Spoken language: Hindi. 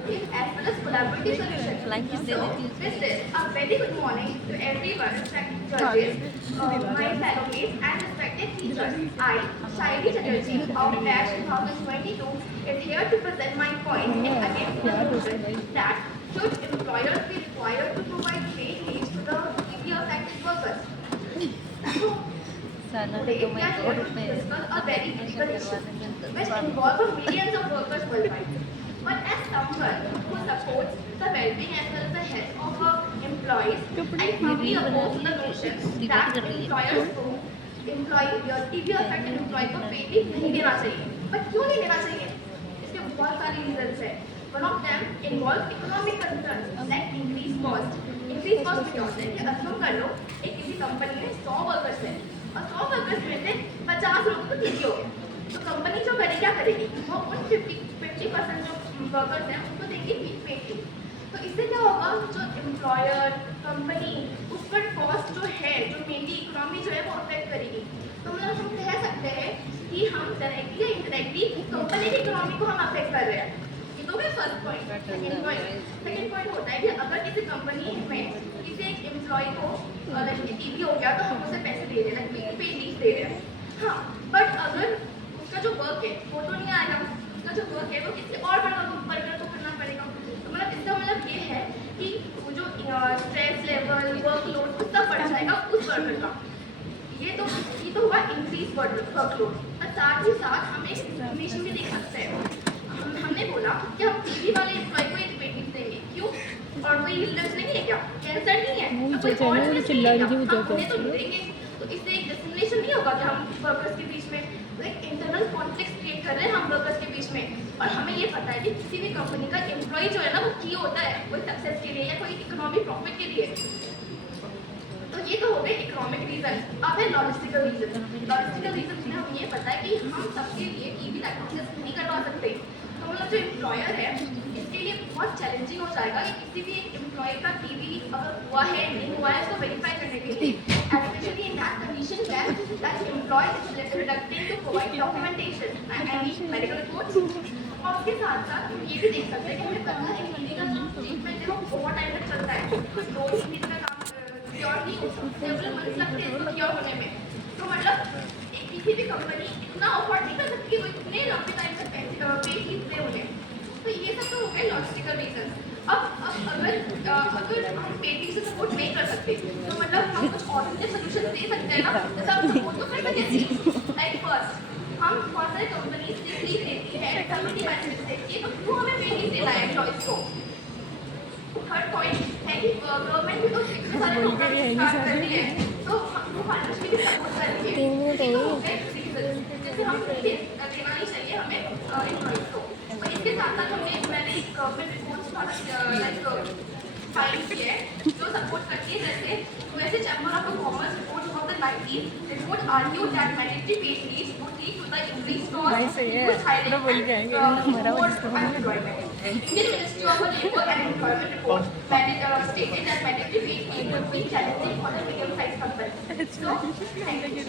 diversity as well as collaborative solutions. So, with this, a very good morning to everyone, respected judges, my fellow mates, and respected teachers. I, Shaili Chatterjee of Batch 2022, is here to present my point against the notion that should employers be required to provide paid leave to the TB affected workers. So, today we are here to discuss a very critical issue which involves millions of workers worldwide. But as someone who supports the well-being as well as the health of our employees, I firmly oppose the notion that employers को TB affected employee को पेड लीव नहीं देना चाहिए. But क्यों नहीं देना चाहिए? इसके बहुत सारे reasons हैं. One of them involves economic concerns like increased cost. Increased cost क्या होता है? कि assume कर लो एक किसी कंपनी में 100 वर्कर्स हैं और 100 वर्कर्स में से 50 लोगों को TB हो गया. तो कंपनी जो करेगी क्या करेगी? वो उन 50% जो वर्कर्स हैं उनको देंगे पेड लीव. तो इससे क्या होगा? जो एम्प्लॉयर कंपनी उस पर कॉस्ट जो है जो मेनली इकोनॉमी जो है वो अफेक्ट करेगी. तो मतलब हम कह सकते हैं कि हम डायरेक्टली या इनडायरेक्टली कंपनी की इकोनॉमी को हम अफेक्ट कर रहे हैं. ये तो है फर्स्ट पॉइंट. सेकंड पॉइंट होता है कि अगर किसी कंपनी में किसी एक एम्प्लॉय को TB हो गया तो हम उसे पैसे दे रहे हैं, पेड लीव दे रहे हैं. हाँ, बट अगर उसका जो वर्क है वो तो नहीं आएगा. उसका जो वर्क है वो किसी और वर्कर को करना पड़ेगा. तो मतलब इसका मतलब ये है कि जो स्ट्रेस लेवल वर्कलोड उसका बढ़ जाएगा उस वर्कर का. ये तो हुआ इंक्रीज वर्कलोड. और साथ ही साथ हम एक इन्फॉर्मेशन भी देख सकते हैं. हमने बोला कि हम TB वाले एम्प्लॉय को एक पेड लीव देंगे. क्यों? और कोई इलनेस नहीं है क्या? कैंसर नहीं है तो कोई और इलनेस नहीं है क्या? हम उन्हें तो देंगे. तो इससे एक डिस्क्रिमिनेशन नहीं होगा कि हम वर्कर्स के बीच में एक इंटरनल कॉन्फ्लिक्ट क्रिएट कर रहे हैं हम वर्कर्स के बीच में. और हमें ये पता है कि किसी भी कंपनी का एम्प्लॉय जो है ना वो की होता है कोई सक्सेस के लिए या कोई इकोनॉमिक प्रॉफिट के लिए. तो ये तो हो गए इकोनॉमिक रीजन. अब है लॉजिस्टिकल रीजन. लॉजिस्टिकल रीजन में हमें ये पता है कि हम सबके लिए TB डायग्नोसिस नहीं करवा सकते. तो मतलब जो एम्प्लॉयर है इसके लिए बहुत चैलेंजिंग हो जाएगा कि किसी भी एम्प्लॉय का TB अगर हुआ है नहीं हुआ है उसको वेरीफाई करने के लिए. Especially in that condition where that employee is reluctant to provide documentation and medical reports. और उसके साथ साथ हम ये भी देख सकते हैं कि हमें पता है कि लीगल ट्रीटमेंट जो ओवर टाइम तक चलता है. कुछ 2-3 दिन का काम क्योर नहीं होता. सेवरल मंथ्स लगते हैं इसको क्योर होने में. तो मतलब एक किसी भी कंपनी इतना अफोर्ड नहीं कर सकती कि वो इतने लंबे टाइम तक पेड लीव दे उन्हें. तो ये सब तो हो गए लॉजिस्टिकल रीजन. अब अगर हम पेड लीव से सपोर्ट नहीं कर सकते तो मतलब हम कुछ ऑल्टरनेटिव सॉल्यूशन दे सकते हैं ना. जैसे हम सपोर्ट तो कर सकते हैं. लाइक फर्स्ट हम बहुत सारे कंपनी सिक लीव देती है, फैमिली बेनिफिट देती है. तो क्यों हमें पेड लीव देना है एम्प्लॉइज को? थर्ड पॉइंट है कि गवर्नमेंट भी तो इतने सारे प्रोग्राम स्टार्ट कर रही है तो वो फाइनेंशियली सपोर्ट कर रही है. जैसे हम देना ही चाहिए हमें एम्प्लॉइज को. और इसके साथ साथ मैंने एक गवर्नमेंट रिपोर्ट फाइल की है जो सपोर्ट करती है. जैसे chamber of commerce report 2019 report argued that mandatory paid leaves would lead to the increased cost which highlighted Indian Ministry of Labour and Employment report stated that mandatory paid leave would be challenging for the medium-sized companies. So, thank you.